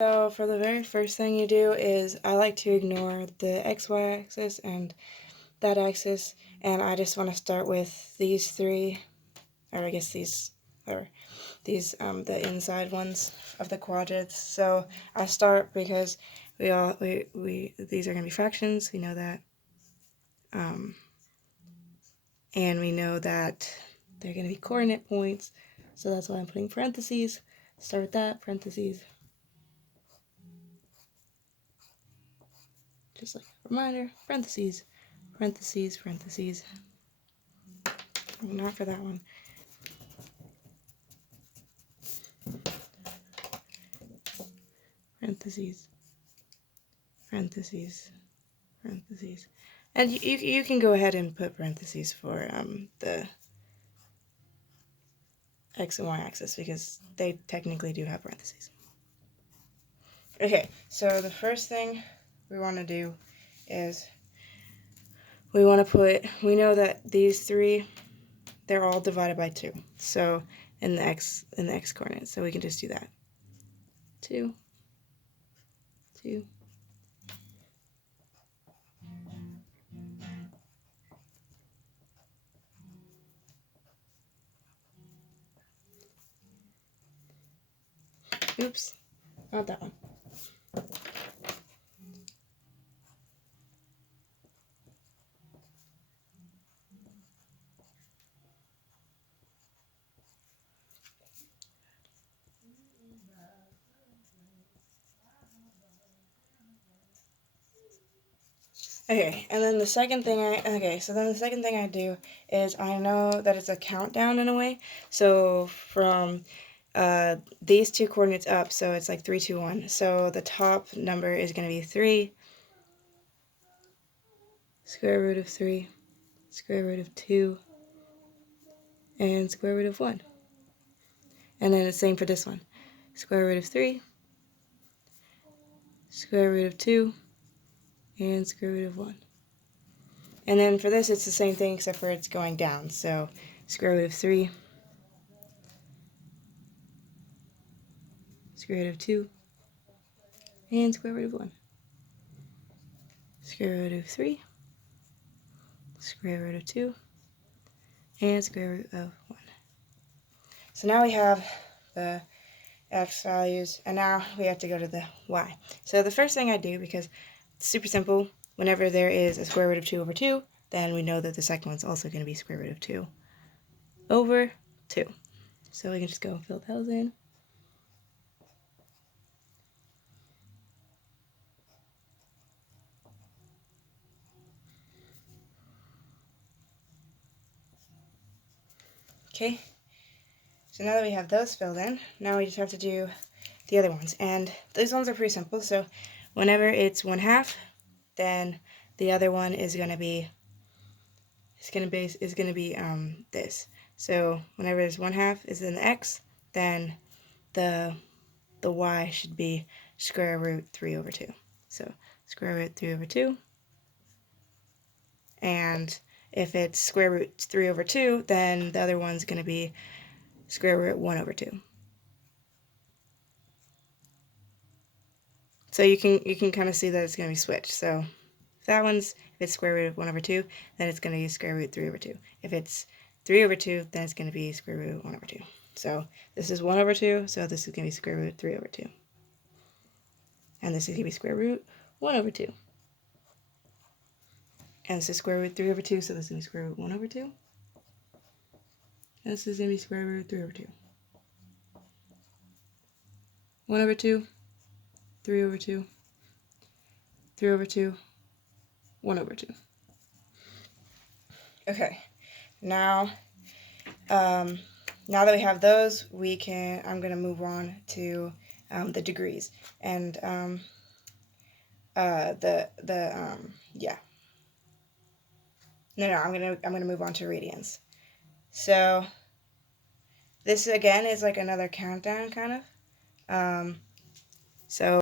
So for the very first thing you do is I like to ignore the XY axis and that axis, and I just want to start with these three, or I guess these, or these, the inside ones of the quadrants. So I start because these are going to be fractions, we know that, and we know that they're going to be coordinate points, so that's why I'm putting parentheses. Start with that, parentheses. Just like a reminder, parentheses, parentheses, parentheses. Oh, not for that one. Parentheses, parentheses, parentheses. And you can go ahead and put parentheses for the X and Y axis because they technically do have parentheses. Okay, so the first thing we want to do is we know that these three, they're all divided by 2. So in the x coordinates, so we can just do that. 2, 2. Oops, not that one. Okay, and then the second thing I do is I know that it's a countdown in a way. So from these two coordinates up, so it's like 3, 2, 1. So the top number is going to be 3, square root of 3, square root of 2, and square root of 1. And then the same for this one. Square root of 3, square root of 2, and square root of 1. And then for this, it's the same thing except for it's going down. So square root of 3, square root of 2, and square root of 1. Square root of 3, square root of 2, and square root of 1. So now we have the x values, and now we have to go to the y. So the first thing I do, because it's super simple, whenever there is a square root of 2 over 2, then we know that the second one's also going to be square root of 2 over 2. So we can just go and fill those in. Okay, so now that we have those filled in, now we just have to do the other ones. And those ones are pretty simple, so whenever it's 1/2, then the other one is going to be this. So whenever it's 1/2 is in the x, then the y should be square root 3 over 2. So square root 3 over 2. And if it's square root 3 over 2, then the other one's going to be square root 1 over 2. So you can kind of see that it's going to be switched. So if it's square root of 1 over 2, then it's going to be square root 3 over 2. If it's 3 over 2, then it's going to be square root 1 over 2. So this is 1 over 2, so this is going to be square root 3 over 2. And this is going to be square root 1 over 2. And this is square root 3 over 2, so this is going to be square root 1 over 2. And this is going to be square root 3 over 2. 1 over 2, 3 over 2, 3 over 2, 1 over 2. Okay, now that we have those, I'm going to move on to the degrees. And yeah. No, I'm gonna move on to radians. So this again is like another countdown kind of. So